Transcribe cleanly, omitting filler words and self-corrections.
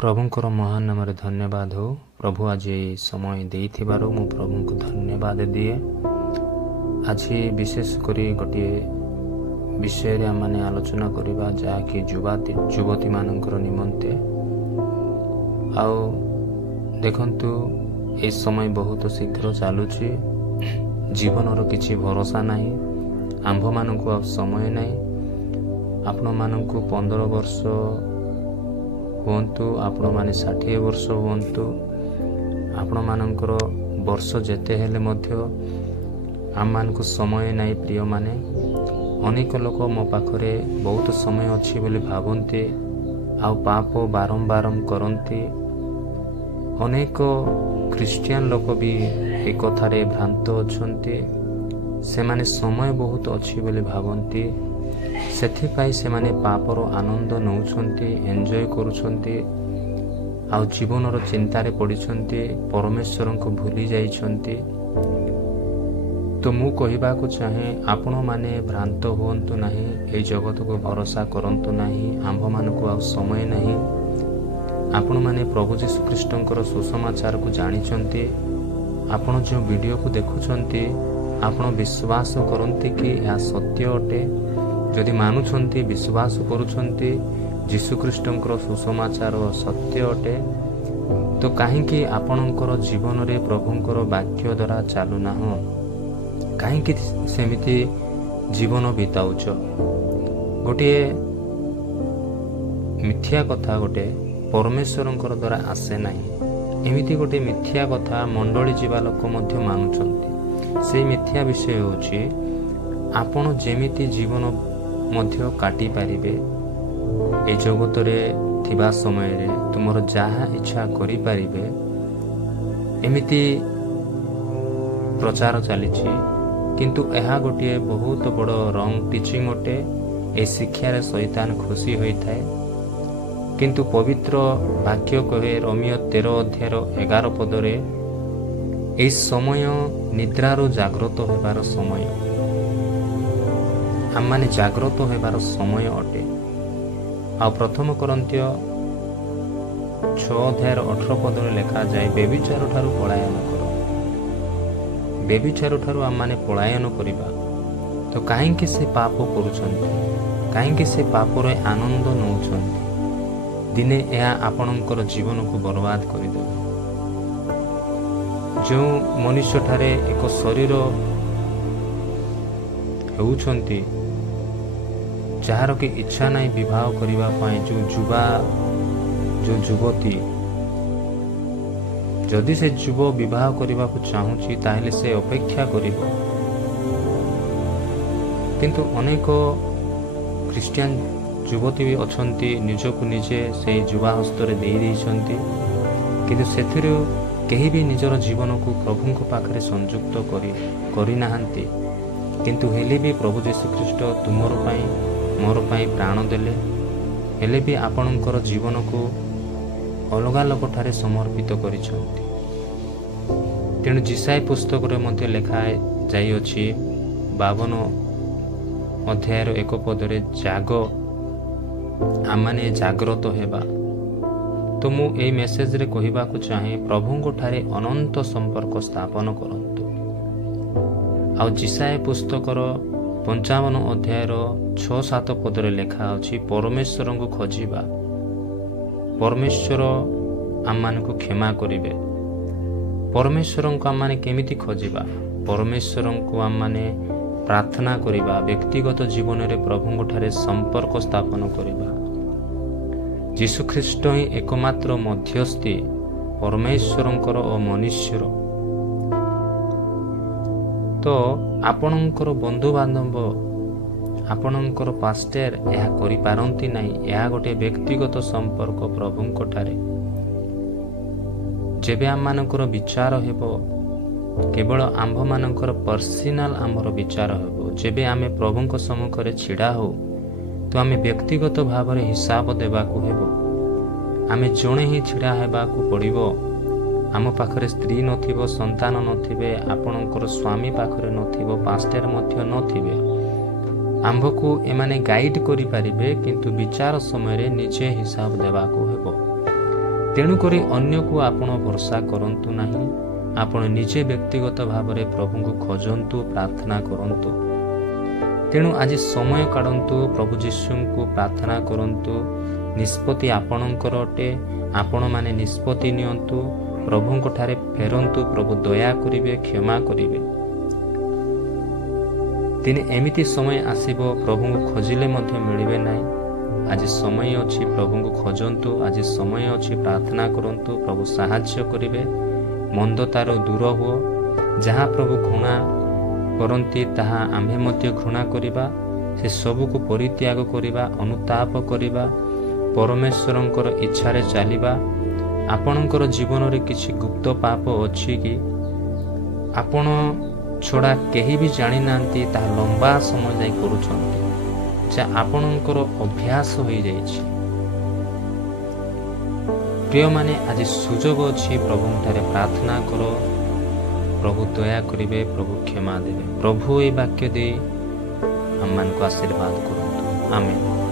प्रभुंकर महान नाम धन्यवाद हो। प्रभु आज समय देइथिबारु मु प्रभु को धन्यवाद दिए। आज विशेष करी गोटे विषय रे माने आलोचना करिबा जहाँकि युवती मानकर निमंते आउ देखंतु ए समय बहुत शीघ्र चलुची। जीवन किछि भरोसा नहीं। आंभ मानकु अब समय नहीं। आपण मानकु 15 वर्ष हुंतु आपण माने 60 वर्ष हुंतु आपण मानकर वर्ष जेते हेले मध्य आम मानकु समय नहीं। प्रिय माने अनेक लोक मो पाखरे बहुत समय अच्छी बोली भावन्ते आ पाप बारंबार करती। अनेक ख्रिस्टियन लोक भी एक कथारे भ्रांत अछंती। से माने समय बहुत अच्छी बोली भावन्ती। सेथिपाई से माने पापर आनंद नौछंती, एंजॉय करुछंती आ जीवनर चिंतारे पड़िछंती, परमेश्वर को भूली जाइछंती। तो मु कहिबा को चाहे आपण माने भ्रांत हुंतु नाही। ए जगत को भरोसा करंतु नाही। आंभ मानकु आ समय नाही। आपण माने प्रभु यीशु ख्रिस्टंकर सुसमाचार को जानिछंती। आपण जो वीडियो को देखुछंती आपण विश्वास करंती कि या सत्य अटे। जदि मानुछंती विश्वास करुछंती यीशु ख्रिस्टंकर सुसमाचार सत्य अटे तो काहेकि आपणकर जीवन रे प्रभुंकर वाक्य द्वारा चालू ना हो। काहेकि सेमिति जीवन बिताउछ। गोटे मिथ्या कथा गोटे परमेश्वरंकर द्वारा आसे नाही। एमिति गोटे मिथ्या कथा मंडली जीवा लोक मध्य मानुछंती। से मिथ्या विषय होछि आपण जेमिति जीवन मध्य काटी पारिबे। ए जगत रे थिबा समय रे तुमर जहा इच्छा करि पारिबे एमिति प्रचार चलीछि। किंतु यह गोटे बहुत बड़ रंग टीचिंग अटे। ए शिक्षा रे शैतान खुशी होइथाय। किंतु पवित्र वाक्य कहे रोमियो 13 अध्याय 11 पद रे ए समय निद्रारो जागृत होबार समय। आम माने जागृत होबार समय अटे। आ प्रथम कोरिन्थियो 6 अध्याय 18 पद रे लिखा जाय बेविचार ठारू पलायन करो। बेविचार ठारू आम माने पलायन करिबा तो काहेकि से पाप करूछंती, काहेकि से पाप रे आनंद नउछंती। दिने या आपणकर जीवन को बर्बाद करिदेबे। जो मनुष्य ठारे एक शरीर हेउछंती जार कि इच्छा नहीं विवाह करिबा पाए जो युवती जदि से युव विवाह करने को चाहूँगी ताहले से अपेक्षा करिबो। किंतु अनेक ख्रिस्टियन युवती भी अछंती निजको निजे से युवा हस्तरे दे देइछंती। किंतु सेथिरु केही भी निजर जीवन को प्रभु को पाखरे संयुक्त करि नाहंती। किंतु हेले भी प्रभु यीशु ख्रिस्ट तुमर पाई मोर पाई प्राण देले। हेले भी आपणकर जीवन को अलगा लोक ठारे समर्पित करिछंती। तेणु जिसाई पुस्तक रे मध्ये लिखा जाई अछि 52 अध्याय 1 पद रे जाग आमाने जागृत हेबा। तो मु ए मेसेज रे कहिबा को चाहे प्रभुंको ठारे अनंत संपर्क स्थापन करंतु। आ जिसाई पुस्तकर 55 अध्याय 6-7 पद रे लिखा अछि परमेश्वर को खोजिबा। परमेश्वर आम मान को क्षमा करिवे। परमेश्वर को आम माने केमिति खोजिबा? परमेश्वर को आम माने प्रार्थना करिबा। व्यक्तिगत जीवन रे प्रभु को ठारे संपर्क स्थापन करिबा। यीशु ख्रिस्ट ही एकमात्र मध्यस्थी परमेश्वरंकर और मनुष्यर। तो आपणकर बंधु बांधव आपणकर पास्टर यह करि पारंती नाही। यह गोटे व्यक्तिगत संपर्क प्रभुंक ठारे। जेबे आम मानकर विचार हेबो केवल आंभ मानकर पर्सनाल आमर विचार हेबो। जेबे आमे प्रभुंक सम्मुख रे छिड़ा हो तो आमे व्यक्तिगत भाव रे हिसाब देबा को हेबो। आमे जणे ही छिड़ा हेबा को पड़िबो। आम पाखरे स्त्री नथिबो, संतान नथिबे, आपणकर स्वामी पाखरे नथिबो, पास्टर मध्य नथिबे। आंभको एमाने गाइड करि पारिबे किंतु विचार समय रे निजे हिसाब देबा को हेबो। ତେଣୁକରି ଅନ୍ୟକୁ ଆପଣ ଭରସା କରନ୍ତୁ ନାହିଁ। ଆପଣ ନିଜେ ବ୍ୟକ୍ତିଗତ ଭାବରେ ପ୍ରଭୁଙ୍କୁ ଖୋଜନ୍ତୁ, ପ୍ରାର୍ଥନା କରନ୍ତୁ। ତେଣୁ ଆଜି ସମୟ କାଢ଼ନ୍ତୁ, ପ୍ରଭୁ ଯୀଶୁଙ୍କୁ ପ୍ରାର୍ଥନା କରନ୍ତୁ। ନିଷ୍ପତ୍ତି ଆପଣଙ୍କର ଅଟେ। ଆପଣମାନେ ନିଷ୍ପତ୍ତି ନିଅନ୍ତୁ, ପ୍ରଭୁଙ୍କଠାରେ ଫେରନ୍ତୁ। ପ୍ରଭୁ ଦୟା କରିବେ, କ୍ଷମା କରିବେ। ଦିନେ ଏମିତି ସମୟ ଆସିବ ପ୍ରଭୁଙ୍କୁ ଖୋଜିଲେ ମଧ୍ୟ ମିଳିବେ ନାହିଁ। ଆଜି ସମୟ ଅଛି, ପ୍ରଭୁଙ୍କୁ ଖୋଜନ୍ତୁ। ଆଜି ସମୟ ଅଛି, ପ୍ରାର୍ଥନା କରନ୍ତୁ। ପ୍ରଭୁ ସାହାଯ୍ୟ କରିବେ। ମନ୍ଦତାରୁ ଦୂର ହୁଅ। ଯାହା ପ୍ରଭୁ ଘୃଣା କରନ୍ତି ତାହା ଆମ୍ଭେ ମଧ୍ୟ ଘୃଣା କରିବା। ସେ ସବୁକୁ ପରିତ୍ୟାଗ କରିବା, ଅନୁତାପ କରିବା, ପରମେଶ୍ୱରଙ୍କର ଇଚ୍ଛାରେ ଚାଲିବା। ଆପଣଙ୍କର ଜୀବନରେ କିଛି ଗୁପ୍ତ ପାପ ଅଛି କି? ଆପଣ ଛଡ଼ା କେହି ବି ଜାଣିନାହାନ୍ତି, ତାହା ଲମ୍ବା ସମୟ ଯାଇ କରୁଛନ୍ତି, ଯାହା ଆପଣଙ୍କର ଅଭ୍ୟାସ ହୋଇଯାଇଛି। ପ୍ରିୟମାନେ, ଆଜି ସୁଯୋଗ ଅଛି, ପ୍ରଭୁଙ୍କଠାରେ ପ୍ରାର୍ଥନା କର। ପ୍ରଭୁ ଦୟା କରିବେ, ପ୍ରଭୁ କ୍ଷମା ଦେବେ। ପ୍ରଭୁ ଏହି ବାକ୍ୟ ଦେଇ ଆମମାନଙ୍କୁ ଆଶୀର୍ବାଦ କରନ୍ତୁ। ଆମେନ୍।